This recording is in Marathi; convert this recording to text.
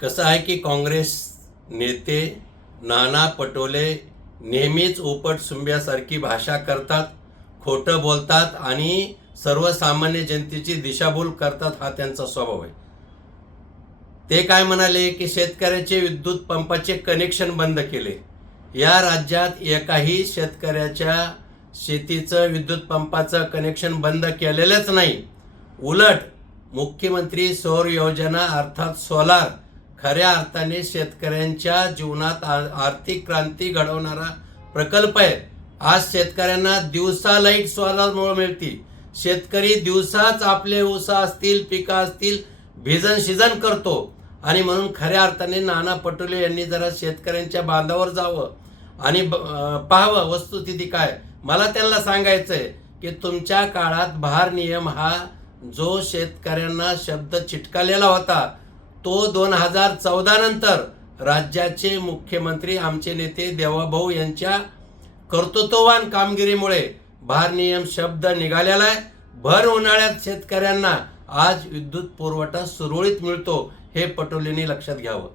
कसं आहे की काँग्रेस नेते नाना पटोले नेहमीच उपट सुंब्यासारखी भाषा करतात, खोटं बोलतात आणि सर्वसामान्य जनतेची दिशाभूल करतात. हा त्यांचा स्वभाव आहे. ते काय म्हणाले की शेतकऱ्याचे विद्युत पंपाचे कनेक्शन बंद केले. या राज्यात एकाही शेतकऱ्याच्या शेतीचं विद्युत पंपाचं कनेक्शन बंद केलेलंच नाही. उलट मुख्यमंत्री सौर योजना अर्थात सोलार खऱ्या अर्थाने शेतकऱ्यांच्या जीवनात आर्थिक क्रांती घडवणारा प्रकल्प आहे. आज शेतकऱ्यांना दिवसा लाईट सोलारमुळे मिळते. शेतकरी दिवसाच आपले ऊस असतील पिकं असतील भिजन शिजन करतो. आणि म्हणून खऱ्या अर्थाने नाना पटोले यांनी जरा शेतकऱ्यांच्या बांधावर जावं आणि पाहावं वस्तुस्थिती काय. मला त्यांना सांगायचं आहे की तुमच्या काळात भारनियम हा जो शेतकऱ्यांना शब्द चिटकालेला होता तो 2014 नंतर राज्याचे मुख्यमंत्री आमचे नेते देवाभाऊ यांच्या कर्तृत्ववान कामगिरीमुळे भारनियम शब्द निघालेला आहे. भर उन्हाळ्यात शेतकऱ्यांना आज विद्युत पुरवठा सुरळीत मिळतो. हे पटोलेंनी लक्षात घ्यावं.